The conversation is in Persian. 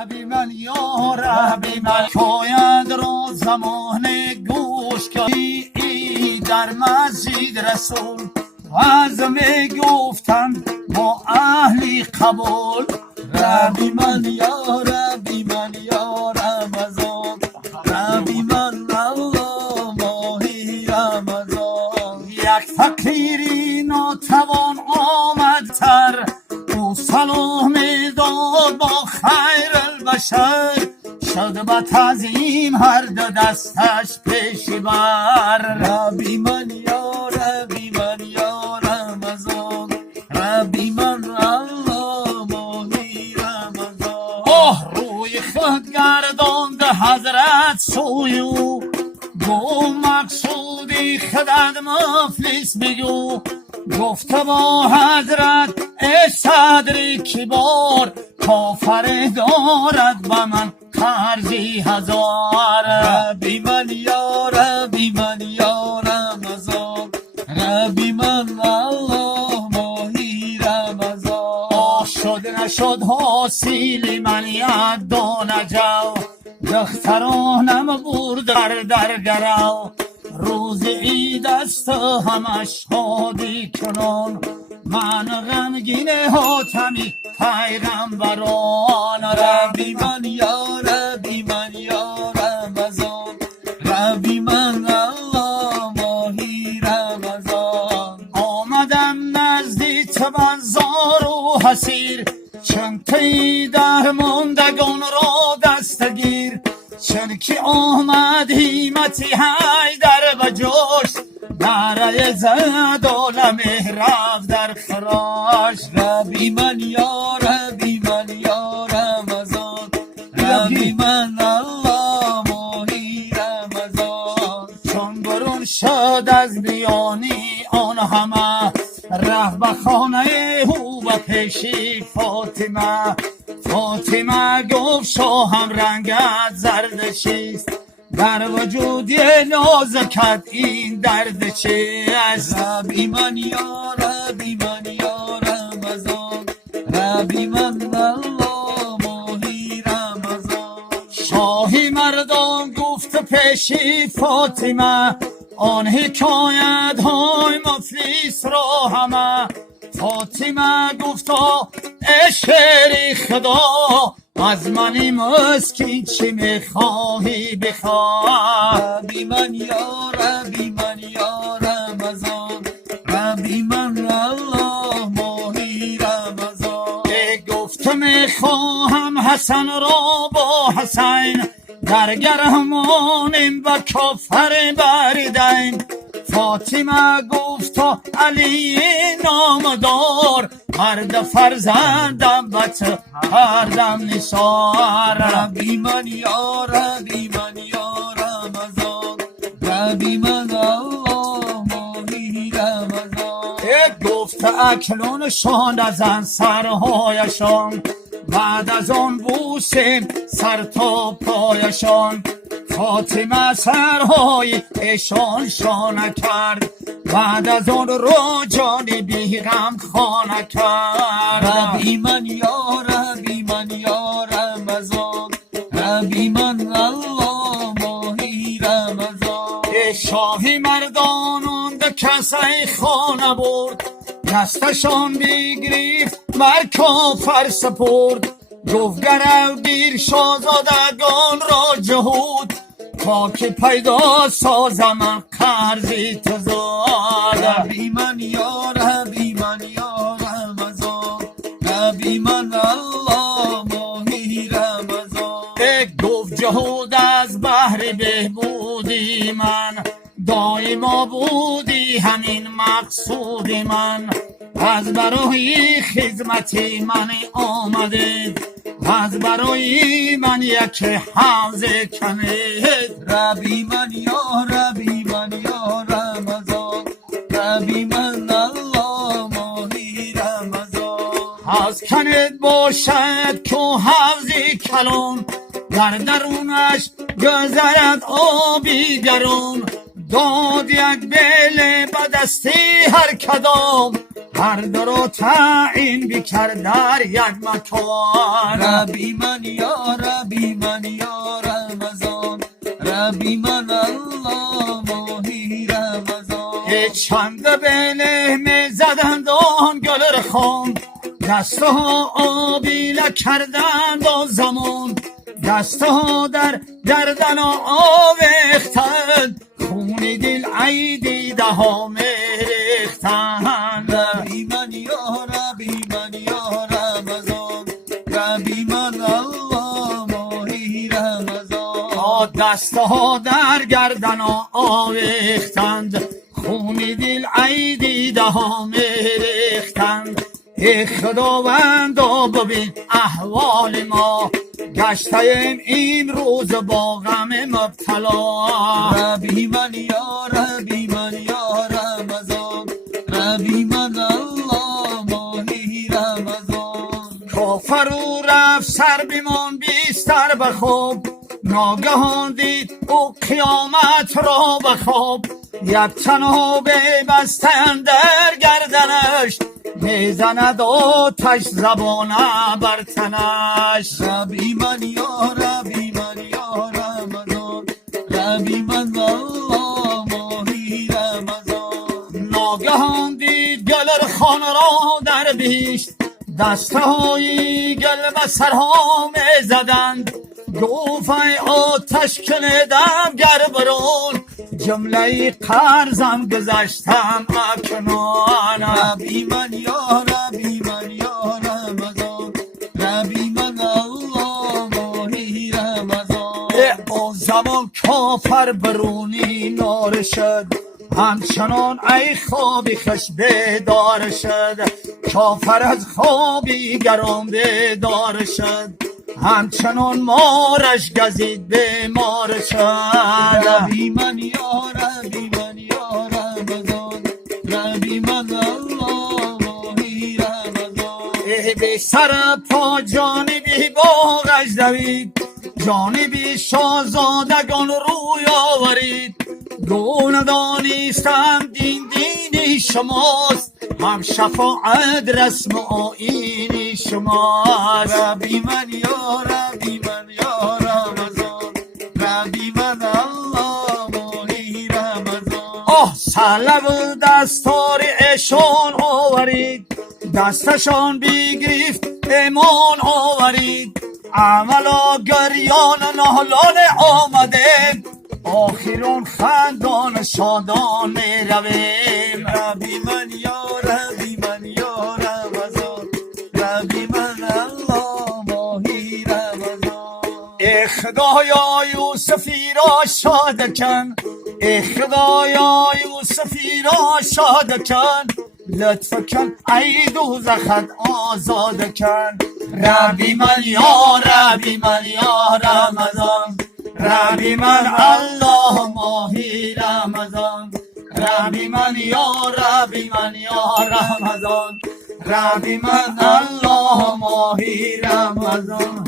ربی من یا ربی من شاید رو زمان گوش کردی در مسجد رسول واز می گفتند با اهلی قبول ربی من یا ربی من یا رمضان ربی من الله ماهی رمضان یک فقیری ناتوان آمد تر او سلام داد با خیر البشر شد با تعظیم هر دو دستش پیش بر ربی من یا ربی من یا رمضان ربی من الله ماهی رمضان روی خود گرداند حضرت سوی او گو مقصودی خدد مفلس بگو گفت با حضرت ای صدری کبار کافر دارد به من قرضی هزار ربی من یا ربی من یا رمضان ربی من الله ماهی رمضان شد نشد حاصل من یک دانه جو دخترانم برد در گرو روز عید است همش شادی کنان من غمگین حاتمی پیغمبران ربی من یا ربی من یا رمضان ربی من الله ماهی رمضان آمدم نزدیک من زار و حسیر چون کی درماندگان را دستگیر چون که آمد همتی حیدر و جوش نعره زد عالم رفت در خراش ربی من یا ربی من یا رمضان ربی من الله ماهی رمضان چون برون شد از بیانی آن همه رفت به خانه او و پیش فاطمه فاطمه گفت شاهم رنگت زرد چیست در وجودی نازکت این درد چیست ربی من یا ربی من یا رمضان ربی من الله ماهی رمضان شاهی مردان گفت پیش فاطمه آن حکایت های مفلس را همه فاطمه گفتا ای شیر خدا از منی مسکین چی میخواهی بخواه ربی من یا ربی من یا رمضان ربی من الله ماهی رمضان گفت میخواهم حسن را با حسین در گرمانیم و کافر بردین فاطمه گفت علی نامدار مرد فرزندم بچه هردم نثار ربی من یا ربی من یا رمضان ربی من الله ماهی رمضان گفت اکنونشان از سرهایشان بعد از آن بوسیم سر تا پایشان فاطمه سرهای ایشان شانه کرد بعد از آن رو جانبی غم خانه کرد ربی من یا ربی من یا رمضان ربی من الله ماهی رمضان شاهی مردانان ده کسی خانه برد دستشان بگریفت بر کافر سپرد گفت گرو دیر شاهزادگان را جهود تا که پیدا سازم قرضی تزاد ربی من یا ربی من یا رمضان ربی من الله ماهی رمضان گفت جهود از بحر بهبودی من دایما بودی همین مقصود من از برای خدمتی من آمده از برای من یک حوزه کنید ربی من یا ربی من یا رمضان ربی من الله ماهی رمضان از کنید باشد که حوزی کلون در درونش گذرد آبی گرون داد یک بیل به دستی هر کدام هر دو رو تعیین بیکرد در یک مکان. ربی من یا ربی من یا رمضان، ربی من الله ماهی رمضان. چند بله می زدند آن گل رخام، دستها آبیله کردند آن زمان، دستها در گردن آویختند، خون دل عیدی دها میریختند. ربی من یا ربی من یا رمضان، ربی من الله ماهی رمضان. دستها در گردن آویختند، خون دل عیدی دها میریختند. ای خداوندا ببین احوال ما، گشتیم این روز با غم مبتلا. ربی من یا ربی من یا رمضان، ربی من الله ماهی رمضان. کافر او رفت سر بیمان بیستر بخواب، ناگهان دید او قیامت را بخواب. یک تنها ببستن در گردنش، میزند آتش زبانه بر تنش. ربی من یا ربی من یا رمضان، ربی من الله ماهی رمضان. ناگهان دید گل خان را در بیشت، دستهای گل به سرها میزدند. گفت ای آتش کندم گر برون، جمله قرضم گذشتم اکنون. ربی من یا ربی من یا رمضان، ربی من الله ماهی رمضان. اون زمان کافر برونی نار شد، همچنان ای خوابی خوش بیدار شد. کافر از خوابی گران بیدار شد، همچنان مارش گزید بیمار شد. ربی من یا ربی من یا رمضان، ربی من الله ماهی رمضان. به سر پا جانبی باغش دوید، جانبی شاهزادگان روی آورید. گو ندانستم دین دینی شماست، هم شفاعت رسم آیینی شماست. ربی من یا ربی من یا رمضان، ربی من الله ماهی رمضان. سلب دستار ایشان آورید، دستشان بگرفت ایمان آورید. عملا گریان نهلان آمده، آخرون خندان شادان می رویم. ربی من یا ربی من یا رمضان، ربی من الله ماهی رمضان. ای خدایا یوسفی را شاد کن، ای خدایا یوسفی را شاد کن. لطف کن ای دوزخت آزاد کن. ربی من یا ربی من یا رمضان، ربی من الله ماهی رمضان. ربی من یا ربی من یا رمضان، ربی من الله ماهی رمضان.